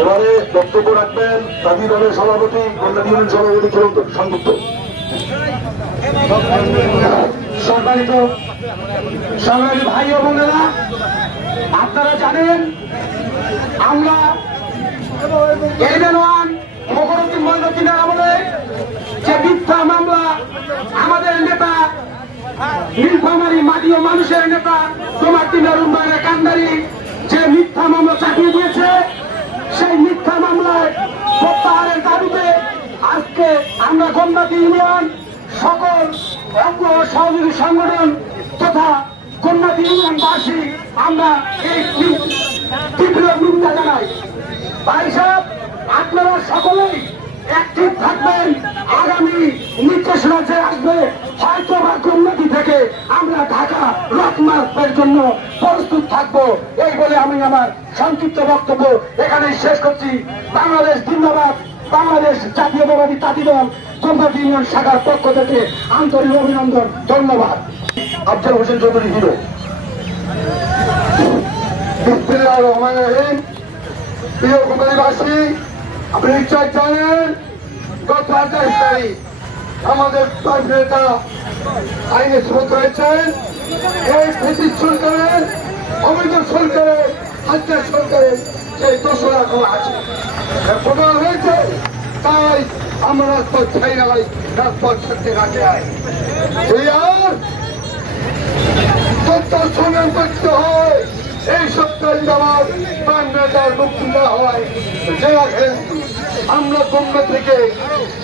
এবারে বক্তব্য রাখবেন তাঁতি দলের সভাপতি কল্যাণী ইউনিয়ন সভাপতি চিরন্তন সংযুক্ত। সম্মানিত ভাই ও বোনেরা, আপনারা জানেন আমরা ফখরুদ্দিন মঈনুদ্দিনের আমলে যে মিথ্যা মামলা আমাদের নেতা নীলফামারী মাটি ও মানুষের নেতা জমাদ্দিন উন্নয়নের কান্ডারি যে মিথ্যা মামলা চাপিয়ে দিয়েছে, সেই মিথ্যা মামলায় প্রত্যাহারের দাবিতে আজকে আমরা গোমনাথ ইউনিয়ন সকল অঙ্গ সহযোগী সংগঠন তথা গোমনাথ ইউনিয়নবাসী আমরা এই তীব্র নিন্দা জানাই। ভাই সাহেব, আপনারা সকলেই অ্যাক্টিভ থাকবেন। আগামী নির্দেশনা যে আসবে হয়তো বা গোমনাথি থেকে আমরা ঢাকা রথমার্চের জন্য প্রস্তুত থাকবো। এই বলে আমি আমার সংক্ষিপ্ত বক্তব্য এখানেই শেষ করছি। বাংলাদেশ জিন্দাবাদ। বাংলাদেশ জাতীয়তাবাদী তাঁতি দল গোমনাথ ইউনিয়ন শাখার পক্ষ থেকে আন্তরিক অভিনন্দন, ধন্যবাদ। আফজাল হোসেন চৌধুরী হিরো। প্রিয় গোমনাথীবাসী, আপনি নিশ্চয় জানেন গত 28 তারিখ আমাদের নেতা আইনে শপথ হয়েছেন। এই ব্রিটিশ সরকারের অবৈধ সরকারের হাজার সরকারের সেই দোষরা করা আছে প্রমাণ হয়েছে। তাই আমরা রাজপথ ছাই নাই, রাজপথ ছাড়তে রাখে আর সংগ্রাম করতে হয়। এই সপ্তাহে আমার প্রাণ নেতার মুক্তি দেওয়া হয় যে আমরা গোমনাথ থেকে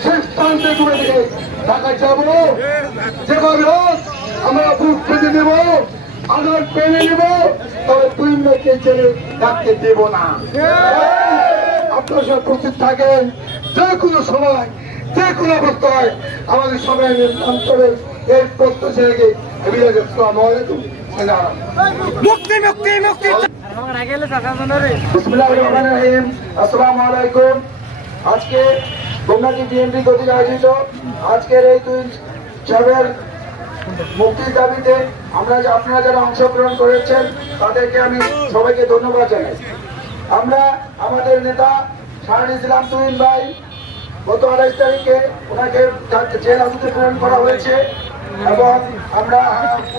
শেষ প্রান্তে ডুবে দিয়ে ঢাকায় যাবো। যেভাবে হোক আমরা বুক পেতে দেব, আধার পেনে নেব, তবে 2 মেয়েকে ছেড়ে ডাকতে দেব না। আপনারা সব প্রস্তুত থাকেন। যে কোনো সময় যে কোনো অবস্থায় আমাদের সবাই অন্তরে এর প্রত্যাশা রেখে আসসালামু আলাইকুম। মুক্তি মুক্তি মুক্তি। আসসালামু আলাইকুম। আজকে গোমনাথী বিএনপি কর্তৃক আয়োজিত আজকের এই 2 সাহেবের মুক্তির দাবিতে আপনারা যারা অংশগ্রহণ করেছেন তাদেরকে আমি সবাইকে ধন্যবাদ জানাই। আমরা আমাদের নেতা শাহরুল ইসলাম তুহিন ভাই গত 28 তারিখে ওনাকে জেল হাজতে প্রেরণ করা হয়েছে এবং আমরা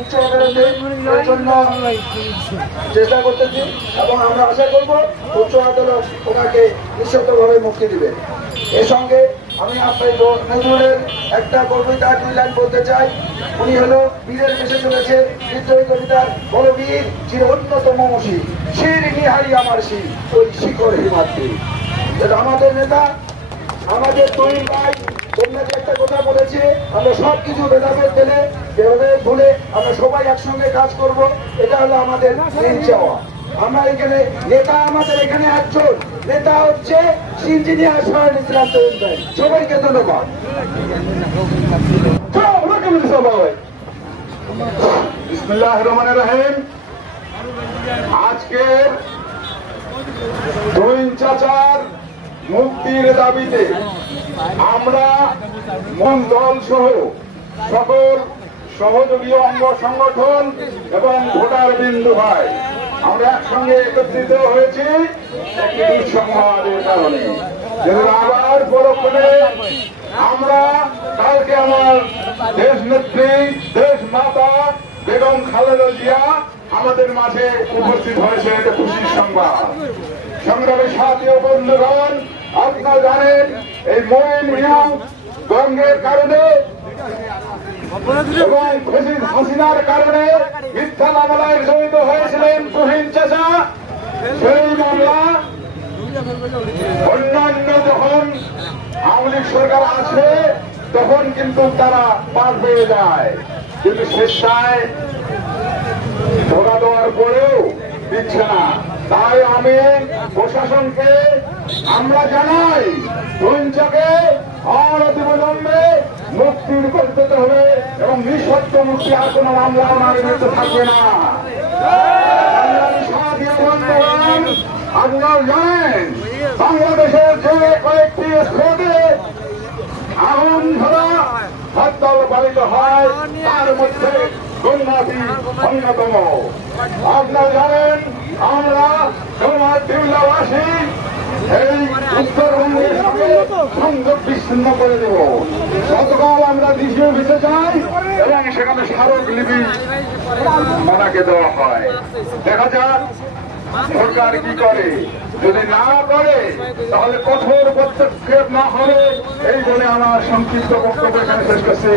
উচ্চ আদালতের জন্য চেষ্টা করতেছি এবং আমরা আশা করব উচ্চ আদালত ওনাকে নিঃশর্তভাবে মুক্তি দিবে। এর সঙ্গে আমি নজরুলের একটা কবিতা 2 লাইন বলতে চাই। উনি হলো বীরের বেশে চলেছে বিদ্রোহী কবিতার বড় বীর চির অন্যতম মসি শির নিহারি আমার শির ওই শিখর হিমাদ্রি। যেটা আমাদের নেতা আমাদের তৈরি ভাই গোমনাথে একটা কথা বলেছে, আমরা সবকিছু ভেদাভেদ ফেলে ভেদাভেদ ভুলে আমরা সবাই একসঙ্গে কাজ করব। এটা হলো আমাদের মেন চাওয়া। আমরা এখানে নেতা আমাদের এখানে একজন নেতা হচ্ছে ইঞ্জিনিয়ার শাহরুল ইসলাম তুহিন ভাই। সবাইকে ধন্যবাদ। বিসমিল্লাহির রহমানির রহিম। আজকে তুহিন চাচার মুক্তির দাবিতে আমরা মূল দল সহ সকল সহযোগী অঙ্গ সংগঠন এবং ভোটার বিন্দু ভাই আমরা একসঙ্গে একত্রিত হয়েছি একটি দুঃসংবাদের কারণে। আবার পরক্ষণে আমরা কালকে আমার দেশ নেত্রী দেশ মাতা বেগম খালেদা জিয়া আমাদের মাঝে উপস্থিত হয়েছে, এটা খুশির সংবাদ। সংগ্রামের সাথী ও বন্ধুগণ, আপনারা জানেন এই মঈন মিয়া গঙ্গের কারণে এবং হাসিনার কারণে মিথ্যা মামলায় জড়িত হয়েছিলেন তুহিন চাচা। সেই মামলা অন্যান্য যখন আওয়ামী লীগ সরকার আসে তখন কিন্তু তারা পার হয়ে যায়, কিন্তু স্বেচ্ছায় ধরা দেওয়ার পরেও দিচ্ছে না। তাই আমি প্রশাসনকে আমরা জানাই তুহিনকে অনতিবিলম্বে মুক্তির করতে হবে এবং নিঃশর্ত মুক্তি আর কোন মামলা ওনার বিরুদ্ধে থাকবে না। আপনারা জানেন বাংলাদেশের যে কয়েকটি স্থানে আগুন ধরা হরতাল পালিত হয় তার মধ্যে গোমনাথী অন্যতম। আপনারা জানেন আমরা গোমনাথ জিল্লাবাসী এই উত্তরবঙ্গের সঙ্গে সংযোগ বিচ্ছিন্ন করে দেব। গতকাল আমরা দ্বিতীয় ভিসে যাই এবং সেখানে স্মারকলিপি ওনাকে দেওয়া হয়। দেখা যাক সরকার কি করে। যদি না করে তাহলে কঠোর পদক্ষেপ না হবে এই বলে আমার সংক্ষিপ্ত বক্তব্য এখানে শেষ করছে।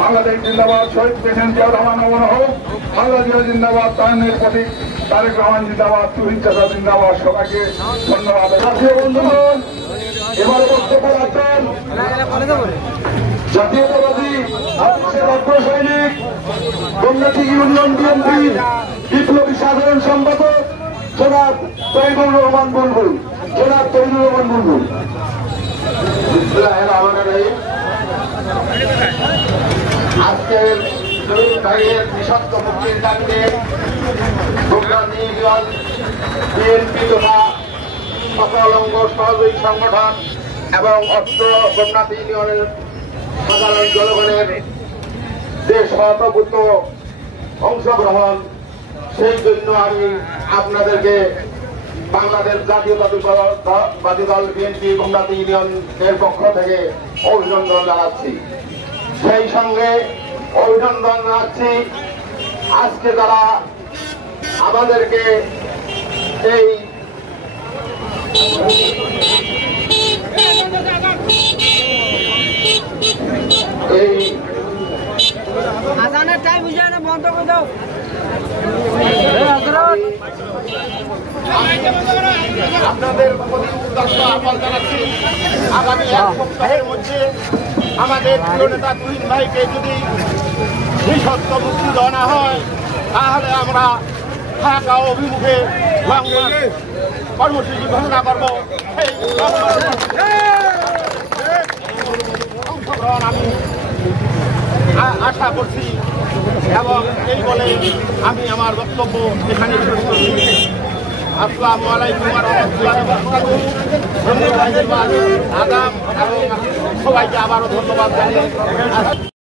বাংলাদেশ জিন্দাবাদ, শহীদ প্রেসিডেন্ট জিয়াউর রহমান অমর হোক, খালেদা জিয়া জিন্দাবাদ, তারুণ্যের প্রতীক তারেক রহমান জিন্দাবাদ, তুহিন চাচা জিন্দাবাদ। সবাইকে ধন্যবাদ। জাতীয় বন্ধুগণ, এবার বক্তব্য রাখবেন জাতীয়তাবাদী আদর্শের অগ্র সৈনিক গঙ্গাটি ইউনিয়ন বিএনপির বিপ্লবী সাধারণ সম্পাদক জনাব তৈয়দুর রহমান বুলবুল। জনাব তৈয়দুর রহমান বুলবুল। আজকের শহীদ ভাইয়ের নিঃশর্ত মুক্তির দাবিতে গোমনাথ ইউনিয়ন বিএনপি তথা সকল অঙ্গ সহযোগী সংগঠন এবং অত্র গোমনাথ ইউনিয়নের সাধারণ জনগণের যে স্বতঃপূর্ত অংশগ্রহণ, সেই জন্য আমি আপনাদেরকে বাংলাদেশ জাতীয়তাবাদী দল বিএনপি গোমনাথ ইউনিয়নের পক্ষ থেকে অভিনন্দন জানাচ্ছি। সেই সঙ্গে অভিনন্দন জানাচ্ছি আজকে যারা আমাদেরকে এই আজানের টাইম বুঝে না, বন্ধ করে দাও। আপনাদের প্রতি উদ্দেশ্য আহ্বান জানাচ্ছি, আগামী এক সপ্তাহের মধ্যে আমাদের প্রিয় নেতা তুহিন ভাইকে যদি নিঃশর্ত মুক্তি দেওয়া না হয় তাহলে আমরা ঢাকা অভিমুখে কর্মসূচি ঘোষণা করবো। অংশগ্রহণ আমি আশা করছি এবং এই বলে আমি আমার বক্তব্য এখানে শেষ করছি। আসসালামু আলাইকুম ওয়া রাহমাতুল্লাহি ওয়া বারাকাতুহু। আগাম এবং সবাইকে আবারও ধন্যবাদ জানিয়ে